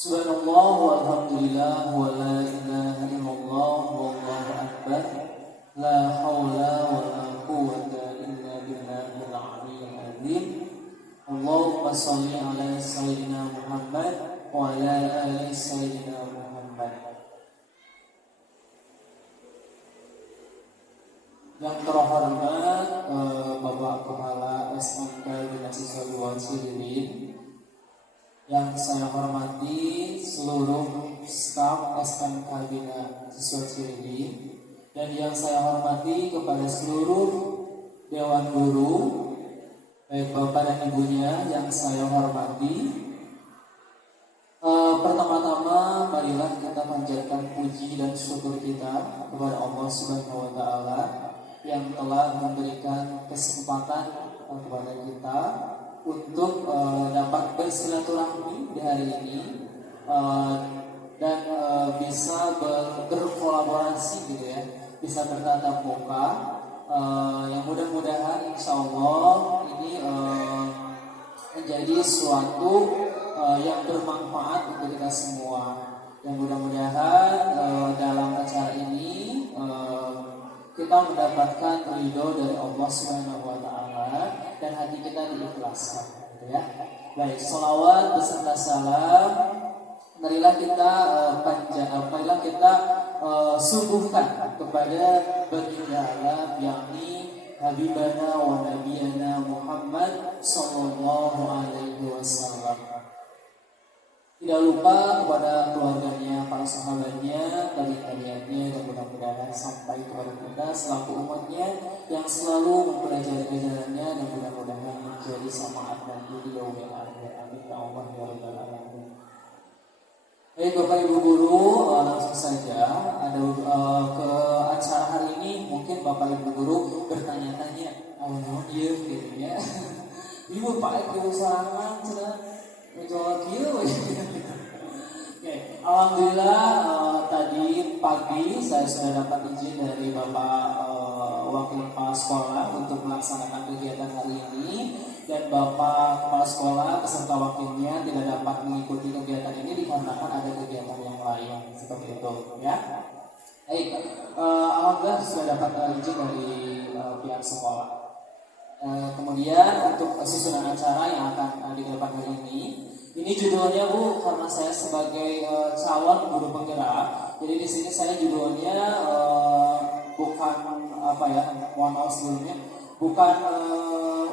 Subhanallah walhamdulillah wa la ilaha illallah wallahu akbar. La haula wa la quwwata illa billahil aliyyil azim. Allahumma shalli ala sayyidina Muhammad wa ala ali sayyidina Muhammad. Yang terhormat Bapak Kepala SMK Dinasiswa Cirebon, yang saya hormati seluruh staf SMK Bina Siswa Cirebon, dan yang saya hormati kepada seluruh Dewan Guru, baik Bapak dan Ibunya yang saya hormati. Pertama-tama marilah kita panjatkan puji dan syukur kita kepada Allah Subhanahu wa taala yang telah memberikan kesempatan kepada kita untuk dapat bersilaturahmi di hari ini dan bisa berkolaborasi gitu ya, bisa bertatap muka, yang mudah-mudahan insya Allah ini menjadi suatu yang bermanfaat untuk kita semua. Yang mudah-mudahan dalam acara ini kita mendapatkan ridho dari Allah Subhanahu wa taala dan hati kita diikhlaskan, gitu ya. Baik, sholawat beserta salam marilah kita suguhkan kepada baginda alam yakni Habibana wa Nabiyana Muhammad sallallahu alaihi wasallam. Tidak lupa kepada keluarganya, para sahabatnya, tabi'in-tabi'innya, dan mudah-mudahan sampai kepada kita selaku umatnya yang selalu mempelajari ajarannya dan mudah-mudahan menjadi syafaat nanti di yaumil akhir. Amin ya Allah ya rabbal alamin. Baik Bapak Ibu Guru, langsung saja ada ke acara hari ini. Mungkin Bapak Ibu Guru bertanya-tanya, oh dia gitu ya. Ibu Pak Ibu sarangan cenah menjawab kieu. Oke, alhamdulillah tadi pagi saya sudah dapat izin dari Bapak Wakil Kepala Sekolah untuk melaksanakan kegiatan hari ini, dan Bapak Kepala Sekolah beserta wakilnya tidak dapat mengikuti kegiatan ini dikarenakan ada kegiatan yang lain seperti itu ya. Baik, alhamdulillah sudah dapat izin dari pihak sekolah. Kemudian untuk susunan acara yang akan dilakukan hari ini judulnya Bu, karena saya sebagai calon guru penggerak, jadi di sini saya judulnya bukan apa ya, mohon maaf sebelumnya, bukan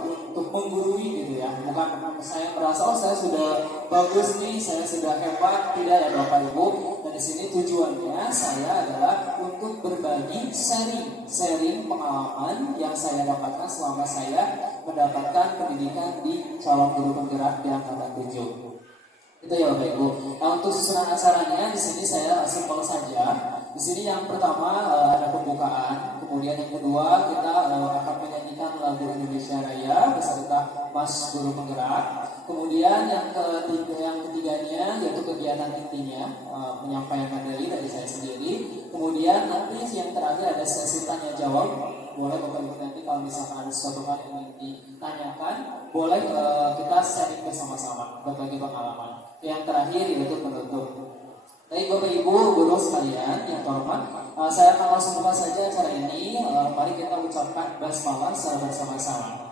untuk menggurui gitu ya, bukan saya merasa saya sudah bagus nih, saya sudah hebat, tidak ya Bapak Ibu. Dan di sini tujuannya saya adalah untuk berbagi sharing pengalaman yang saya dapatkan selama saya mendapatkan pendidikan di calon guru penggerak di angkatan 7. Itu ya Bapak Ibu. Nah, untuk susunan acaranya di sini saya simpel saja. Di sini yang pertama ada pembukaan, kemudian yang kedua kita akan menyanyikan lagu Indonesia Raya beserta Mas Guru Penggerak. Kemudian yang ketiganya yaitu kegiatan intinya, penyampaian materi dari saya sendiri. Kemudian nanti yang terakhir ada sesi tanya jawab. Boleh Bapak Ibu nanti kalau misalkan ada sesuatu hal yang ingin ditanyakan, boleh kita sharing bersama-sama berbagi pengalaman. Yang terakhir yaitu penutup. Baik Bapak Ibu Guru sekalian yang terhormat, saya akan langsung buka saja acara ini. Mari kita ucapkan basmalah secara bersama-sama.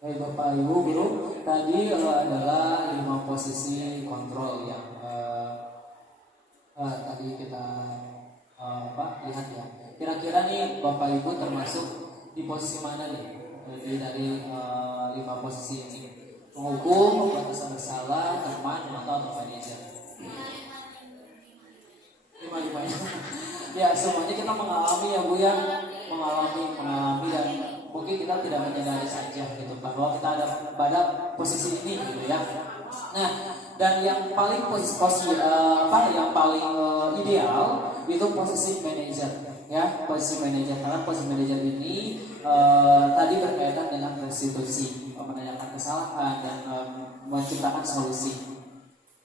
Baik Bapak Ibu Guru, tadi adalah 5 posisi kontrol yang tadi kita lihat ya. Kira-kira nih Bapak Ibu termasuk di posisi mana nih? Dari 5 posisi ini, penghukum, pembatasan bersalah, teman, atau manajer. 5-5-nya. Ya semuanya kita mengalami ya Bu ya, mengalami dan mungkin kita tidak menyadari saja gitu bahwa kita ada pada posisi ini gitu ya. Nah, dan yang paling yang paling ideal itu posisi manajer ya, posisi manajer, karena posisi manajer ini tadi berkaitan dengan restitusi, menanyakan kesalahan dan menciptakan solusi,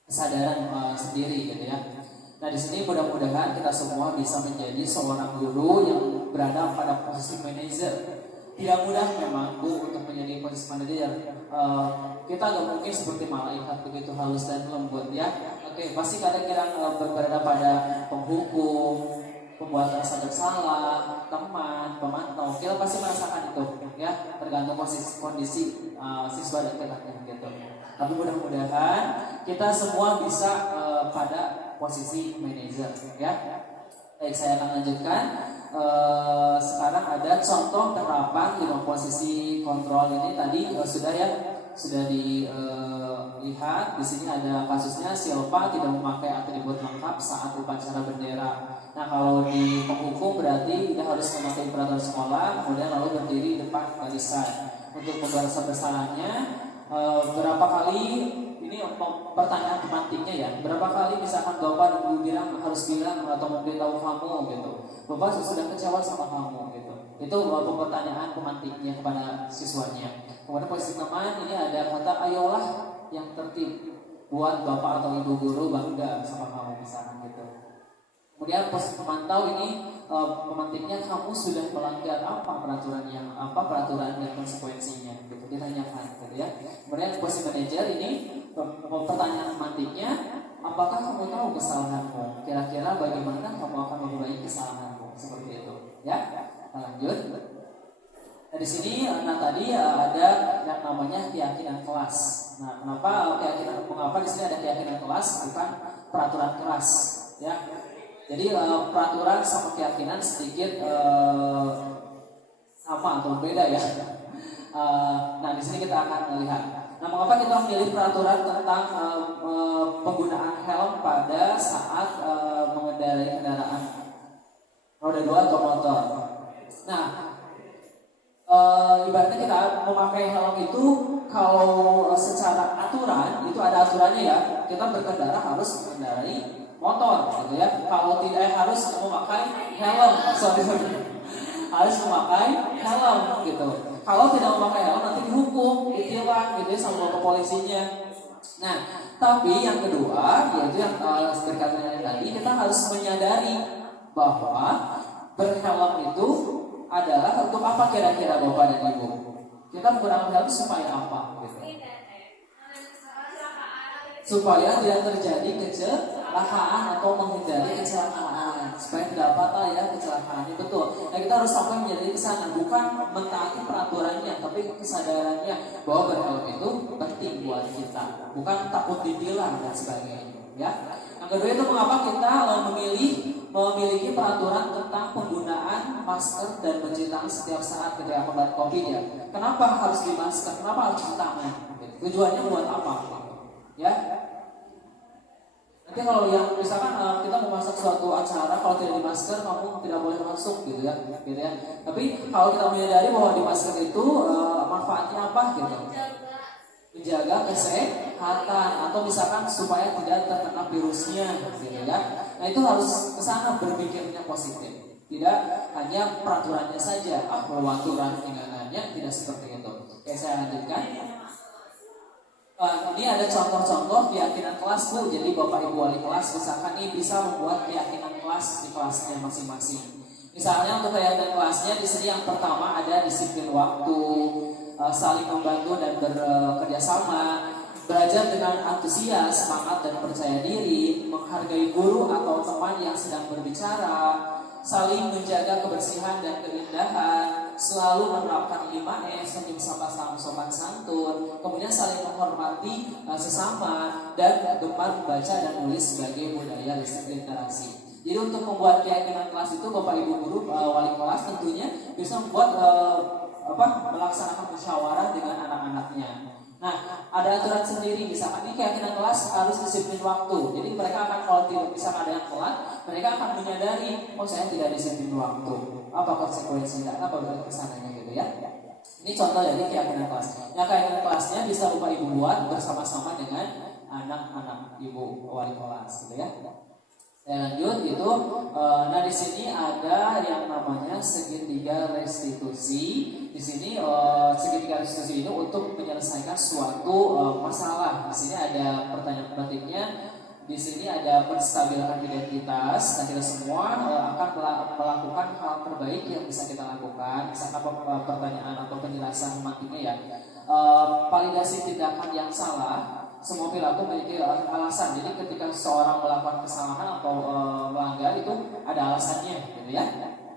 kesadaran sendiri gitu ya. Nah di sini mudah-mudahan kita semua bisa menjadi seorang guru yang berada pada posisi manajer. Tidak mudah memang Bu untuk menjadi posisi manajer. Kita gak mungkin seperti malaikat begitu halus dan lembut ya. Oke, pasti kadang-kadang berada pada penghukum, pembuat rasa bersalah, teman, pemantau. Kita pasti merasakan itu ya, tergantung kondisi siswa dan kita gitu. Tapi mudah-mudahan kita semua bisa pada posisi manajer ya. Baik, saya akan lanjutkan. Sekarang ada contoh penerapan 5 posisi kontrol ini tadi sudah dilihat. Di sini ada kasusnya Silva tidak memakai atribut lengkap saat upacara bendera. Nah kalau di penghukum berarti dia harus memakai peraturan sekolah, kemudian lalu berdiri di depan barisan. Untuk pembahasan bersalahnya berapa kali, ini pertanyaan pemantiknya ya, berapa kali misalkan Bapak dan Ibu harus bilang atau memberitahu kamu gitu, Bapak sudah kecewa sama kamu gitu. Itu pertanyaan pemantiknya kepada siswanya. Kemudian posisi teman ini ada kata ayolah yang tertib, buat Bapak atau Ibu guru bangga sama kamu misalkan gitu. Kemudian posisi pemantau ini pemantiknya kamu sudah melanggar peraturan dan konsekuensinya gitu, ditanyakan gitu ya. Kemudian posisi manajer ini pertanyaan pemantiknya, apakah kamu tahu kesalahanmu? Kira-kira bagaimana kamu akan memperbaiki kesalahanmu? Seperti itu ya. Lanjut. Nah, di sini tadi ada yang namanya keyakinan kelas. Nah, mengapa di sini ada keyakinan kelas bukan peraturan kelas ya? Jadi peraturan sama keyakinan sedikit sama atau berbeda ya. Nah di sini kita akan melihat. Nah mengapa kita memilih peraturan tentang penggunaan helm pada saat mengendarai kendaraan roda 2 atau motor. Nah ibaratnya kita memakai helm itu kalau secara aturan itu ada aturannya ya. Kita berkendara harus mengendarai motor gitu ya. Kalau tidak harus memakai helm, harus memakai helm gitu. Kalau tidak memakai helm nanti dihukum, ditilang gitu ya sama bapak polisinya. Nah, tapi yang kedua yaitu yang berkaitan dengan tadi, kita harus menyadari bahwa berhelm itu adalah untuk apa kira-kira Bapak dan Ibu? Kita menggunakan helm supaya apa gitu? Supaya tidak terjadi kecelakaan atau menghindari kecelakaan, supaya tidak fatal ya kecelakaannya, betul. Nah kita harus sampai menjadi kesana, bukan mentaati peraturannya, tapi kesadarannya bahwa berhelm itu penting buat kita, bukan takut ditilang dan sebagainya ya. Yang kedua itu mengapa kita memiliki peraturan tentang penggunaan masker dan mencuci tangan setiap saat ketika membuat kopi ya. Kenapa harus di masker? Kenapa harus cuci tangan? Tujuannya buat apa? Ya. Nanti kalau yang misalkan kita mau masuk suatu acara, kalau tidak di masker kamu tidak boleh masuk gitu ya. Tapi kalau kita menyadari bahwa di masker itu manfaatnya apa gitu? Menjaga kesehatan atau misalkan supaya tidak terkena virusnya gitu ya. Nah itu harus kesana berpikirnya positif. Tidak hanya peraturannya saja, peraturan ringanannya tidak seperti itu. Oke, saya lanjutkan. Ini ada contoh-contoh keyakinan kelas Bu. Jadi Bapak Ibu wali kelas misalkan ini bisa membuat keyakinan kelas di kelasnya masing-masing. Misalnya untuk keyakinan kelasnya di sini yang pertama ada disiplin waktu, saling membantu dan bekerja sama, belajar dengan antusias, semangat dan percaya diri, menghargai guru atau teman yang sedang berbicara, saling menjaga kebersihan dan keindahan, selalu menerapkan 5S, senyum sapa salam sopan santun, kemudian saling menghormati sesama, dan gemar membaca dan menulis sebagai budaya literasi. Jadi untuk membuat keyakinan kelas itu Bapak Ibu guru wali kelas tentunya bisa membuat melaksanakan musyawarah dengan anak-anaknya. Nah, ada aturan sendiri, misalkan ini keyakinan kelas harus disiplin waktu. Jadi mereka akan, kalau tidak bisa ada yang telat, mereka akan menyadari, oh saya tidak disiplin waktu. Apa konsekuensinya? Apa kesananya gitu ya? Ini contoh dari keyakinan kelas. Nah, keyakinan kelasnya bisa Bapak Ibu buat bersama-sama dengan anak-anak Ibu wali kelas, gitu ya. Lanjut gitu. Nah di sini ada yang namanya segitiga restitusi. Di sini segitiga restitusi ini untuk menyelesaikan suatu masalah. Di sini ada pertanyaan pentingnya. Di sini ada menstabilkan identitas. Nah kita semua akan melakukan hal terbaik yang bisa kita lakukan. Misalkan pertanyaan atau penjelasan matinya ya. Validasi tindakan yang salah. Semua perilaku memiliki alasan. Jadi ketika seseorang melakukan kesalahan atau melanggar itu ada alasannya, gitu ya.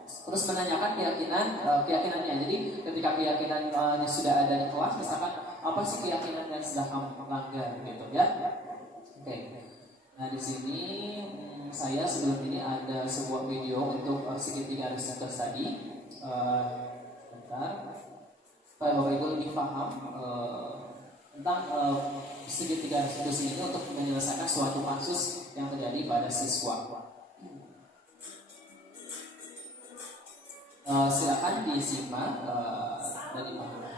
Terus menanyakan keyakinannya. Jadi ketika keyakinannya sudah ada di kelas, misalkan apa sih keyakinan yang sudah kamu melanggar, gitu ya. Oke. Nah di sini saya sebelum ini ada sebuah video untuk segitiga research tadi. Bentar. Supaya Bapak Ibu lebih paham tentang segitiga restitusi ini untuk menyelesaikan suatu kasus yang terjadi pada siswa. Silakan disimak dan dipahami.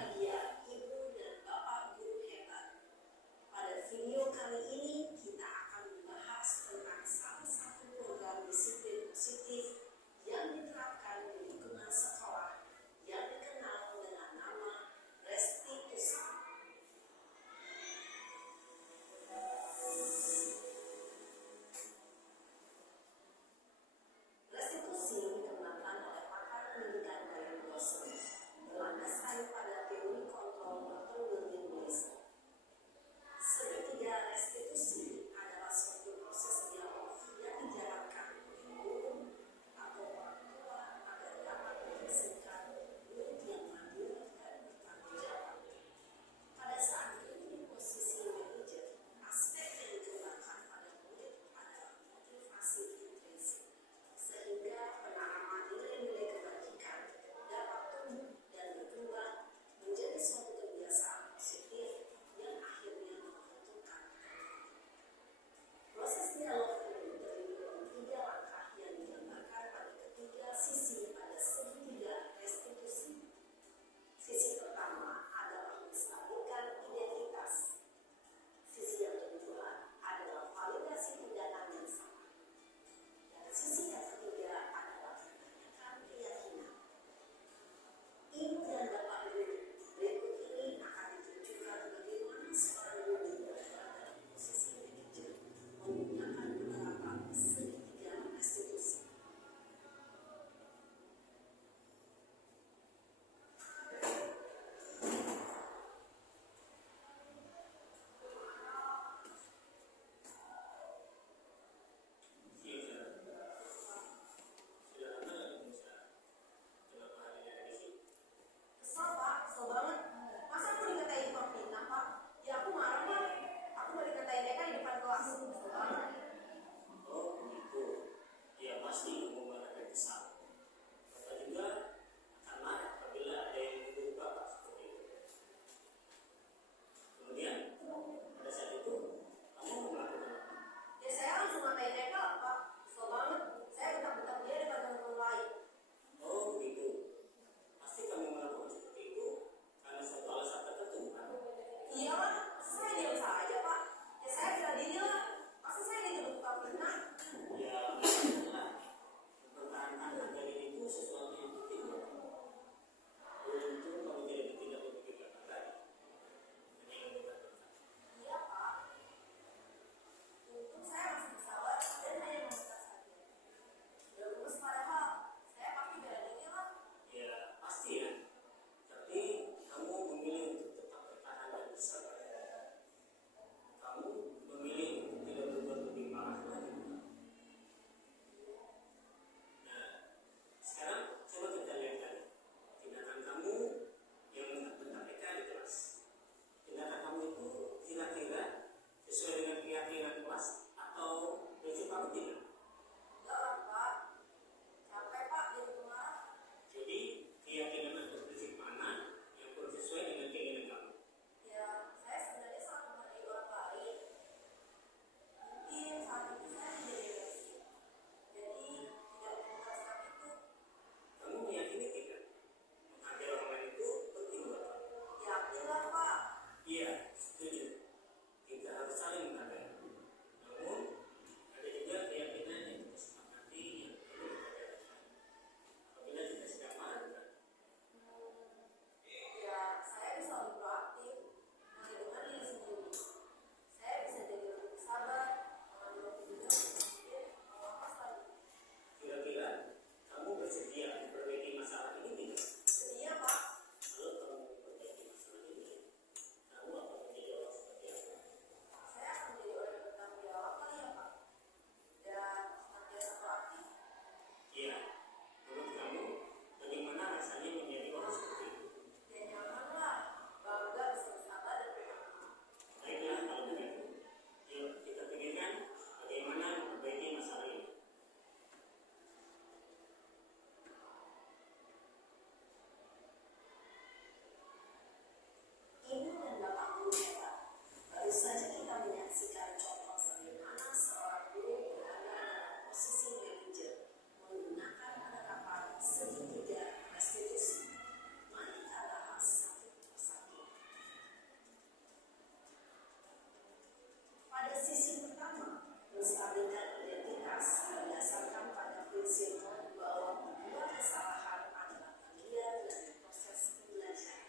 sisi pertama, menstabilkan identitas berdasarkan pada prinsip bahwa membuat kesalahan adalah bagian dari proses pembelajaran.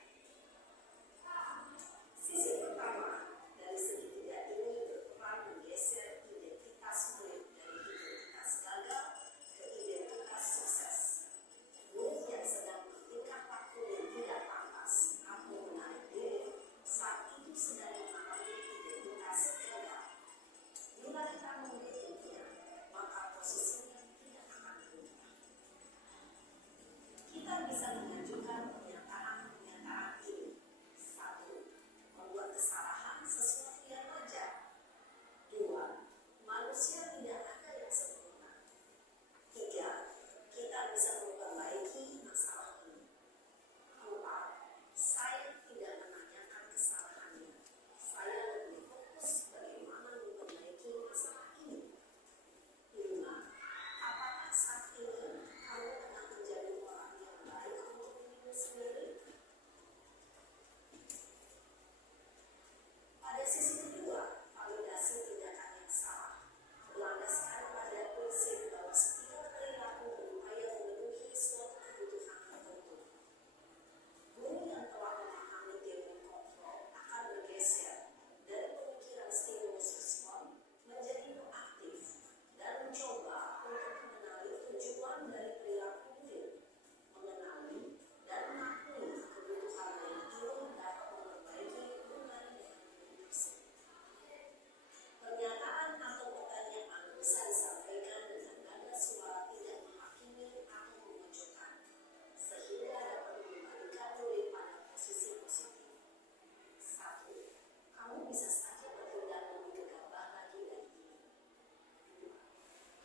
Sisi pertama, dari segi tidak ini berperan menggeser identitas murid dari identitas gagal ke identitas sukses. Murid yang sedang bertingkah laku yang tidak pantas atau menarik diri saat itu sedang mengalami identitas gagal. Bila kita mengikutinya, maka posisinya tidak akan berubah. Kita bisa mengajukan pernyataan ini. 1. Membuat kesalahan sesuatu yang wajar. 2. Manusia tidak ada yang sempurna. 3. Kita bisa memperbaiki masalah ini. 4. Saya tidak menanyakan kesalahannya. Saya lebih fokus bagaimana memperbaiki masalah ini. 5. Apakah saat ini kamu tengah menjadi orang yang baik untuk dirimu sendiri? Pada sisi kedua, validasi tindakan yang salah berlandaskan pada prinsip bahwa setiap perilaku berupaya memenuhi suatu kebutuhan tertentu. Guru yang telah memahami teori kontrol akan bergeser dari pemikiran stimulus respon menjadi proaktif dan mencoba untuk mengenali tujuan dari perilaku murid, mengenali dan mengakui kebutuhan yang ingin dapat memperbaiki hubungan dengan murid tersebut. Pernyataan atau pertanyaan bisa disampaikan dengan nada suara tidak menghakimi atau memojokkan, sehingga dapat mengembalikan murid pada posisi positif. 1. Kamu bisa saja bertindak lebih gegabah lagi dari ini. 2.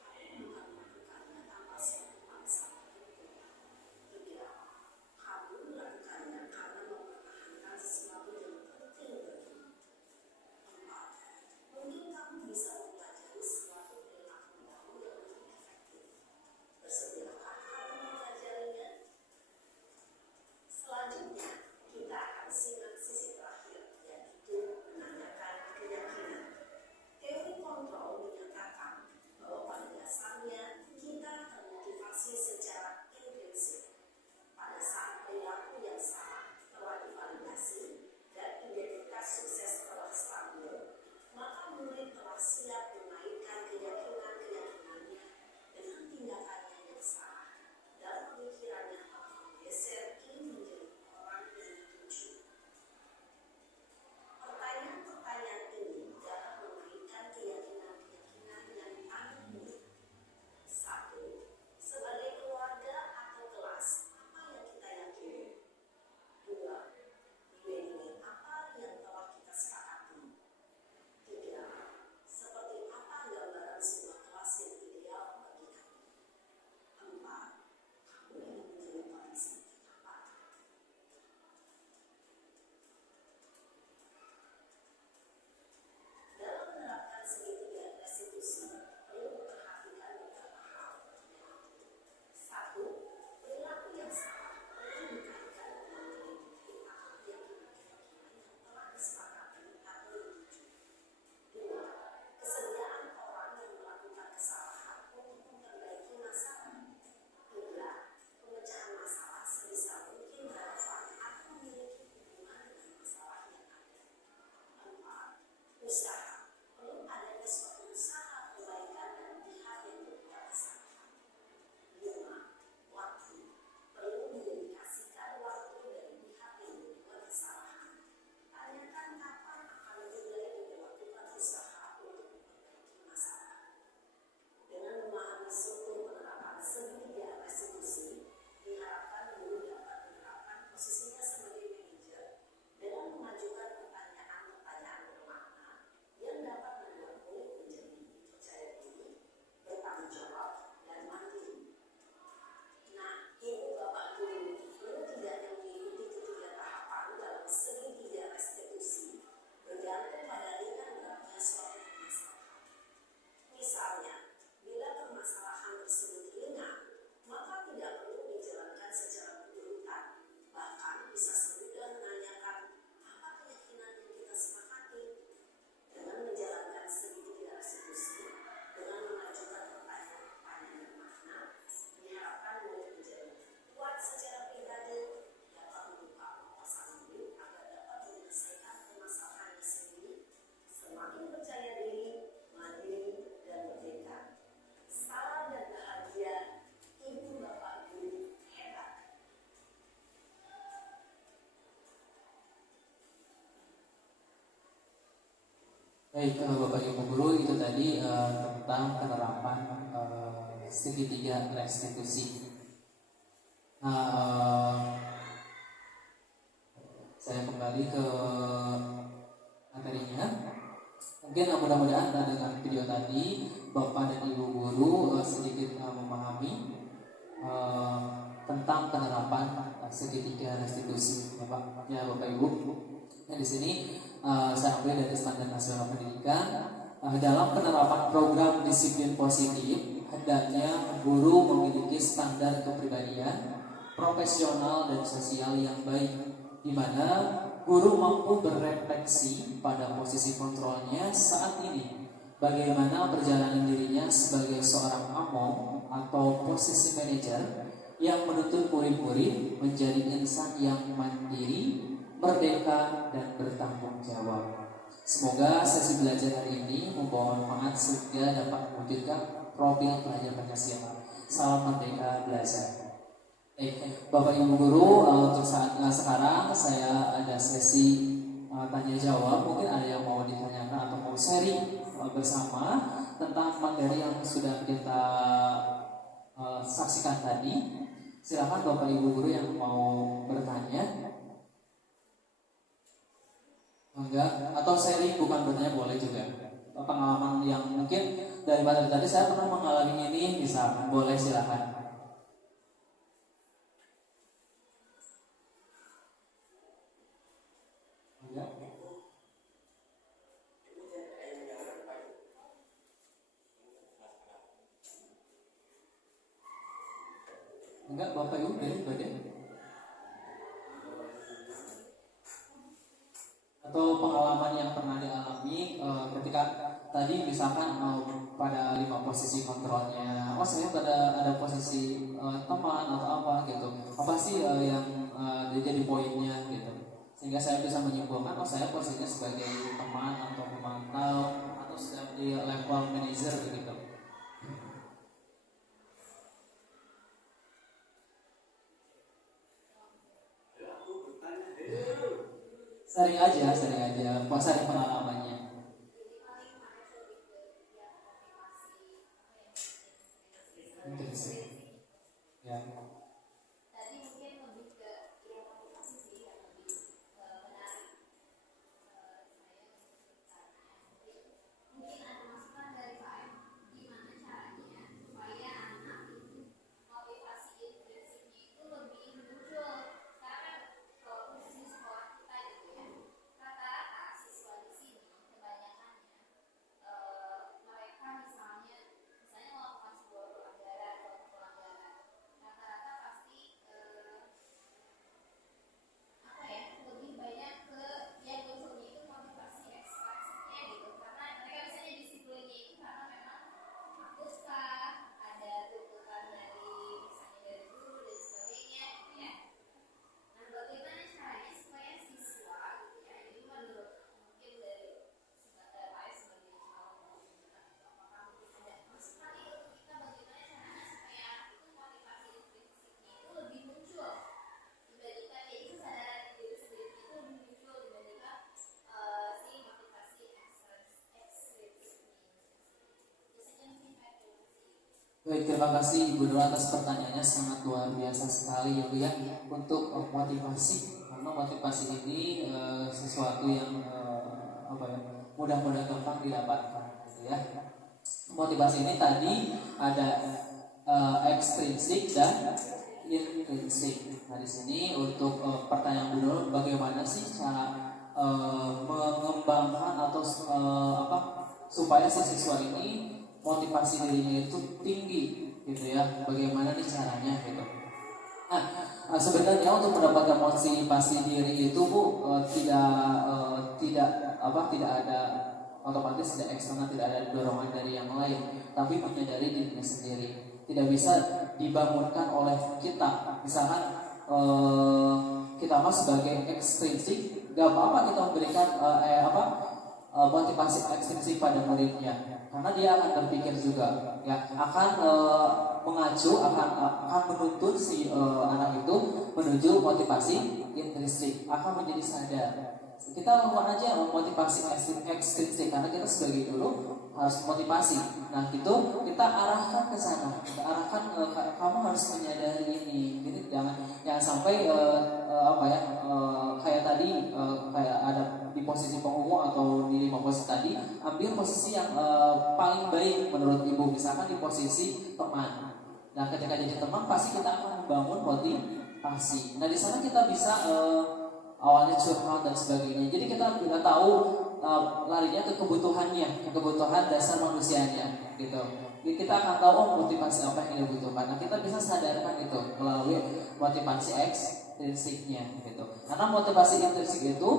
Kamu bukan melakukannya tanpa suatu maksa tertentu. 3. Kamu melakukannya karena mempertahankan sesuatu yang penting bagimu. 4. Mungkin kamu bisa mempelajari suatu perilaku baru yang lebih efektif. Bersediakah kamu mempelajarinya? Selanjutnya, kita akan simak sisi terakhir, yaitu menanyakan keyakinan. Teori kontrol menyatakan bahwa pada dasarnya kita termotivasi secara intrinsik. Pada saat perilaku yang sama telah divalidasi dan identitas sukses telah stabil, maka murid telah siap menaikkan keyakinan-keyakinannya dengan tindakannya yang salah dan pemikirannya telah menggeser ini menjadi orang yang dituju. Pertanyaan-pertanyaan ini dapat menaikkan keyakinan-keyakinan yang dianut murid. 1. Sebagai keluarga atau kelas, apa yang kita yakini? 2. Nilai-nilai apa yang telah kita sepakati? Baik, Bapak Ibu Guru, itu tadi tentang penerapan segitiga restitusi. Nah, saya kembali ke materinya. Mungkin mudah-mudahan dengan video tadi Bapak dan Ibu Guru sedikit memahami tentang penerapan segitiga restitusi, Bapak Ibu. Nah, di sini saya ambil dari Standar Nasional Pendidikan. Dalam penerapan program disiplin positif, hendaknya guru memiliki standar kepribadian profesional dan sosial yang baik, di mana guru mampu berefleksi pada posisi kontrolnya saat ini, bagaimana perjalanan dirinya sebagai seorang among atau posisi manajer yang menuntut murid-murid menjadi insan yang mandiri, merdeka, dan bertanggung jawab. Semoga sesi belajar hari ini membawa manfaat sehingga dapat mewujudkan profil pelajar Pancasila. Salam merdeka belajar. Bapak Ibu Guru, untuk saat sekarang saya ada sesi tanya jawab. Mungkin ada yang mau ditanyakan atau mau sharing bersama tentang materi yang sudah kita saksikan tadi. Silakan Bapak Ibu Guru yang mau bertanya. Enggak, atau sharing, bukan bertanya, boleh juga. Pengalaman yang mungkin dari materi tadi saya pernah mengalami ini, misalkan, boleh silakan. Enggak, Bapak Ibu dari badan. Atau pengalaman yang pernah dialami ketika tadi misalkan pada 5 posisi kontrolnya, saya pada ada posisi teman atau apa gitu, apa sih yang jadi poinnya gitu, sehingga saya bisa menyimpulkan saya posisinya sebagai teman atau pemantau atau sedang di level manager gitu. Sering aja, sharing pengalamannya. Ya. Tadi mungkin lebih ke yang motivasi sih yang lebih menarik mungkin ada masukan dari Pak M, gimana caranya supaya anak itu motivasi intrinsiknya itu lebih muncul. Karena kalau khusus sekolah kita gitu ya, rata-rata siswa di sini kebanyakannya mereka misalnya melakukan sebuah pelanggaran rata-rata pasti lebih banyak ke yang unsurnya itu motivasi ekstrinsiknya gitu, karena mereka misalnya disiplinnya itu karena memang hapus ada tuntutan dari misalnya dari guru dan sebagainya gitu ya. Nah, bagaimana caranya supaya siswa gitu ya, ini menurut mungkin dari Pak sebagai calon apakah mungkin ada masukan untuk kita bagaimana caranya supaya itu motivasi intrinsiknya itu lebih muncul dibandingkan itu kesadaran diri sendiri itu lebih muncul dibandingkan si motivasi ekstrinsiknya. Biasanya mungkin kayak gitu sih. Baik, terima kasih Ibu Nur atas pertanyaannya, sangat luar biasa sekali ya Bu ya, untuk motivasi, karena motivasi ini sesuatu yang mudah-mudahan gampang didapatkan gitu ya. Motivasi ini tadi ada ekstrinsik dan intrinsik. Nah, di sini untuk pertanyaan Bu Nur, bagaimana sih cara mengembangkan atau supaya si siswa ini motivasi dirinya itu tinggi gitu ya, bagaimana nih caranya gitu. Nah, sebenarnya untuk mendapatkan motivasi diri itu Bu tidak ada otomatis, tidak eksternal, tidak ada dorongan dari yang lain, tapi menyadari dirinya sendiri. Tidak bisa dibangunkan oleh kita. Misalkan kita sebagai ekstrinsik, gak apa-apa kita memberikan motivasi ekstrinsik pada muridnya, karena dia akan berpikir juga, ya akan mengacu, akan menuntun si anak itu menuju motivasi intrinsik, akan menjadi sadar. Kita lakukan aja motivasi ekstrinsik karena kita sebagai guru harus motivasi. Nah gitu kita arahkan ke sana, kita arahkan kamu harus menyadari ini. Jadi jangan sampai kayak tadi kayak ada di posisi pengungu atau di 5 posisi tadi, ambil posisi yang paling baik menurut ibu, misalkan di posisi teman. Nah ketika jadi teman pasti kita akan membangun motivasi. Nah di sana kita bisa awalnya curhat dan sebagainya. Jadi kita tidak tahu larinya ke kebutuhannya, ke kebutuhan dasar manusianya, gitu. Jadi kita akan tahu motivasi apa yang dibutuhkan. Nah kita bisa sadarkan itu melalui motivasi ekstrinsiknya, gitu. Karena motivasi intrinsik itu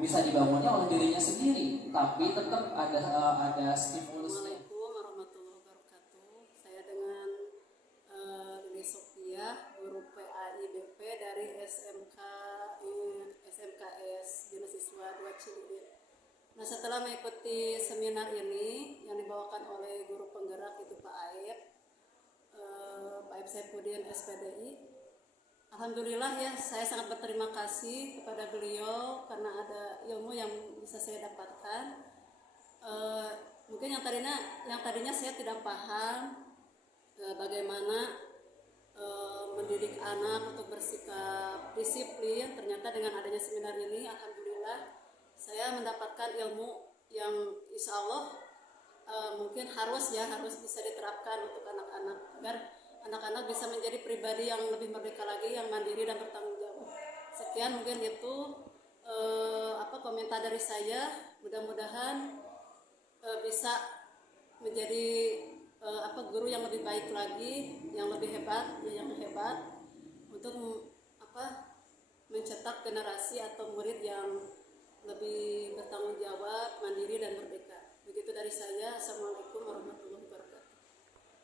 bisa dibangunnya oleh dirinya sendiri, tapi tetap ada stimulusnya. Assalamualaikum warahmatullahi wabarakatuh. Saya dengan Dwi Sophia, guru PAIBP dari SMKS Bina Siswa 2 Cililin. Nah, setelah mengikuti seminar ini yang dibawakan oleh guru penggerak itu Pak Aib Saifuddin SPDI, alhamdulillah ya, saya sangat berterima kasih kepada beliau karena ada ilmu yang bisa saya dapatkan. Mungkin yang tadinya saya tidak paham bagaimana mendidik anak untuk bersikap disiplin. Ternyata dengan adanya seminar ini, alhamdulillah saya mendapatkan ilmu yang insya Allah mungkin harus bisa diterapkan untuk anak-anak agar anak-anak bisa menjadi pribadi yang lebih merdeka lagi, yang mandiri dan bertanggung jawab. Sekian mungkin itu komentar dari saya. Mudah-mudahan bisa menjadi guru yang lebih baik lagi, yang lebih hebat untuk mencetak generasi atau murid yang lebih bertanggung jawab, mandiri dan merdeka. Begitu dari saya. Assalamualaikum warahmatullahi wabarakatuh.